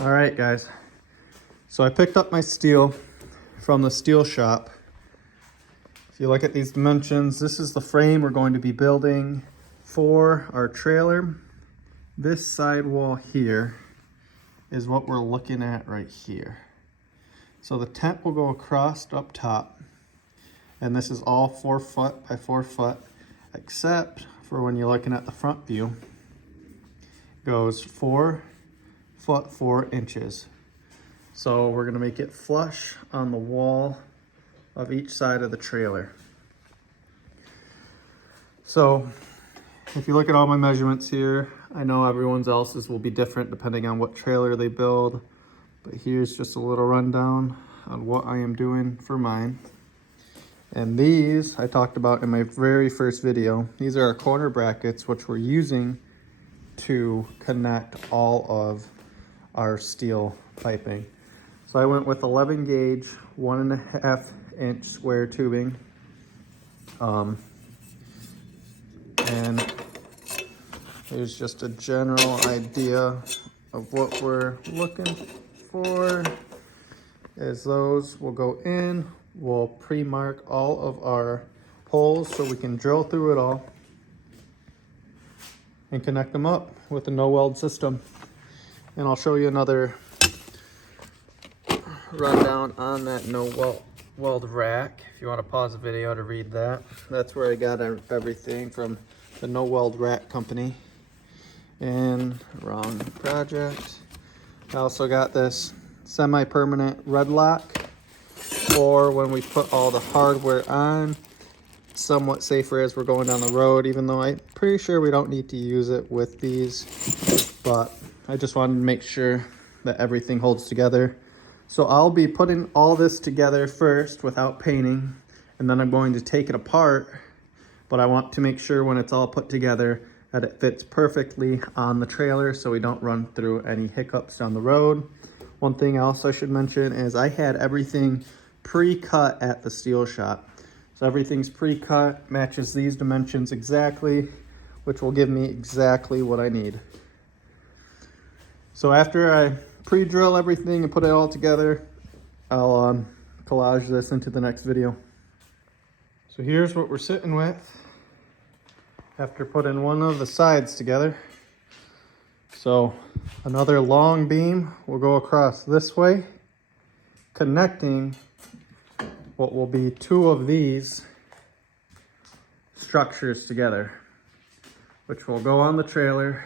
All right, guys. So I picked up my steel from the steel shop. If you look at these dimensions, this is the frame we're going to be building for our trailer. This sidewall here is what we're looking at right here. So the tent will go across up top, and this is all 4 foot by 4 foot, except for when you're looking at the front view, it goes 4 foot 4 inches. So we're gonna make it flush on the wall of each side of the trailer. So if you look at all my measurements here, I know everyone's else's will be different depending on what trailer they build, but here's just a little rundown on what I am doing for mine. And these I talked about in my very first video. These are our corner brackets, which we're using to connect all of our steel piping. So I went with 11 gauge, 1.5 inch square tubing. And here's just a general idea of what we're looking for. As those will go in, we'll pre-mark all of our holes so we can drill through it all and connect them up with a no-weld system. And I'll show you another rundown on that no-weld rack if you want to pause the video to read that. That's where I got everything from, the no-weld rack company. And wrong project. I also got this semi-permanent red lock for when we put all the hardware on. Somewhat safer as we're going down the road, even though I'm pretty sure we don't need to use it with these, but I just wanted to make sure that everything holds together. So I'll be putting all this together first without painting, and then I'm going to take it apart, but I want to make sure when it's all put together that it fits perfectly on the trailer so we don't run through any hiccups down the road. One thing else I should mention is I had everything pre-cut at the steel shop. So everything's pre-cut, matches these dimensions exactly, which will give me exactly what I need. So after I pre-drill everything and put it all together, I'll collage this into the next video. So here's what we're sitting with after putting one of the sides together. So another long beam will go across this way, connecting what will be 2 of these structures together, which will go on the trailer.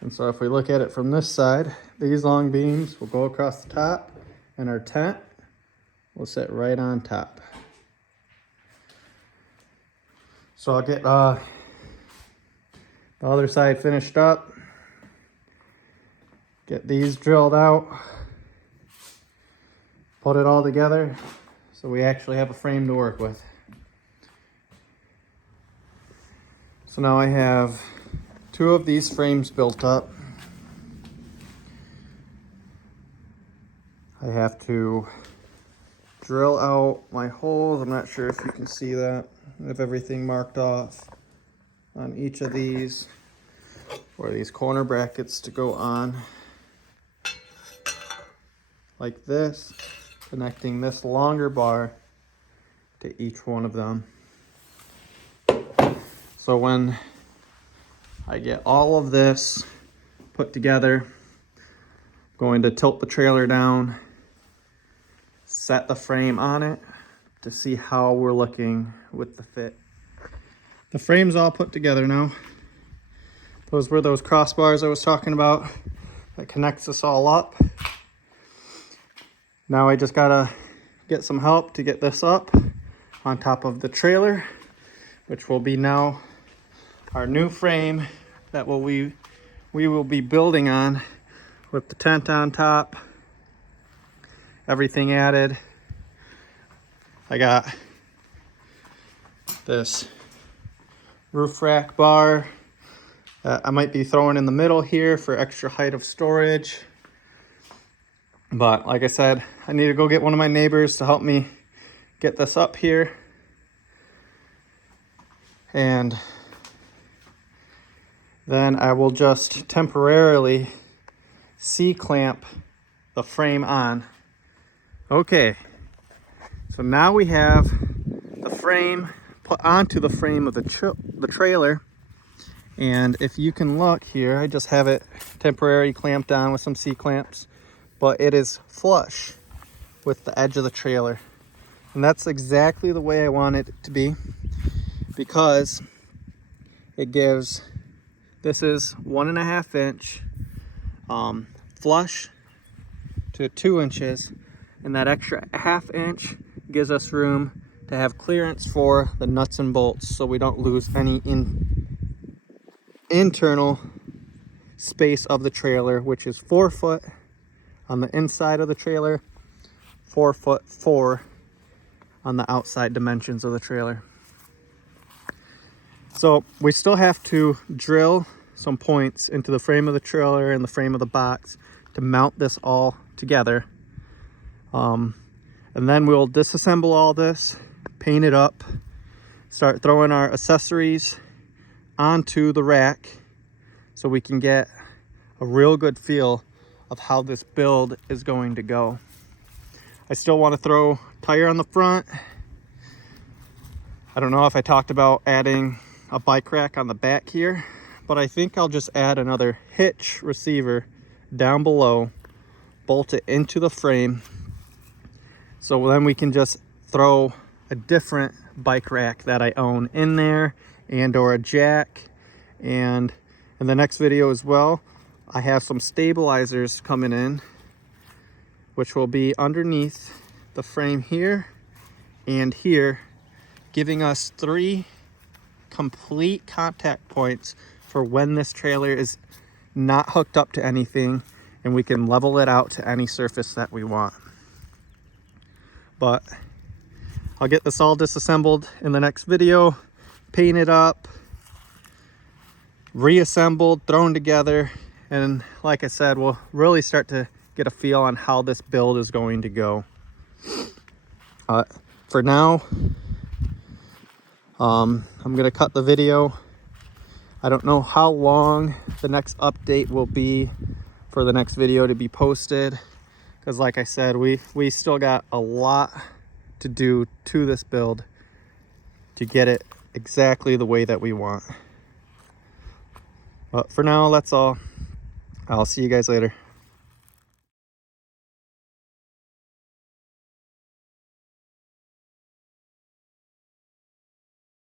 And so if we look at it from this side, these long beams will go across the top, and our tent will sit right on top. So I'll get the other side finished up, get these drilled out, put it all together so we actually have a frame to work with. So now I have 2 of these frames built up. I have to drill out my holes. I'm not sure if you can see that. I have everything marked off on each of these for these corner brackets to go on like this, connecting this longer bar to each one of them. So when I get all of this put together, I'm going to tilt the trailer down, set the frame on it to see how we're looking with the fit. The frame's all put together now. Those were those crossbars I was talking about that connects us all up. Now I just gotta get some help to get this up on top of the trailer, which will be now our new frame that we will be building on with the tent on top, everything added. I got this roof rack bar that I might be throwing in the middle here for extra height of storage. But like I said, I need to go get one of my neighbors to help me get this up here. And then I will just temporarily C-clamp the frame on. Okay, so now we have the frame put onto the frame of the trailer. And if you can look here, I just have it temporarily clamped down with some C-clamps, but it is flush with the edge of the trailer. And that's exactly the way I want it to be, because it gives, this is 1.5 inch flush to 2 inches, and that extra 1/2 inch gives us room to have clearance for the nuts and bolts, so we don't lose any internal space of the trailer, which is 4 foot on the inside of the trailer, 4'4" on the outside dimensions of the trailer. So we still have to drill some points into the frame of the trailer and the frame of the box to mount this all together. And then we'll disassemble all this, paint it up, start throwing our accessories onto the rack so we can get a real good feel of how this build is going to go. I still want to throw tire on the front. I don't know if I talked about adding a bike rack on the back here, but I think I'll just add another hitch receiver down below, bolt it into the frame, so then we can just throw a different bike rack that I own in there, and or a jack. And in the next video as well, I have some stabilizers coming in, which will be underneath the frame here and here, giving us 3 complete contact points for when this trailer is not hooked up to anything, and we can level it out to any surface that we want. But I'll get this all disassembled in the next video, paint it up, reassembled, thrown together, and like I said, we'll really start to get a feel on how this build is going to go. For now, I'm gonna cut the video. I don't know how long the next update will be for the next video to be posted, because like I said, we still got a lot to do to this build to get it exactly the way that we want. But for now, that's all. I'll see you guys later.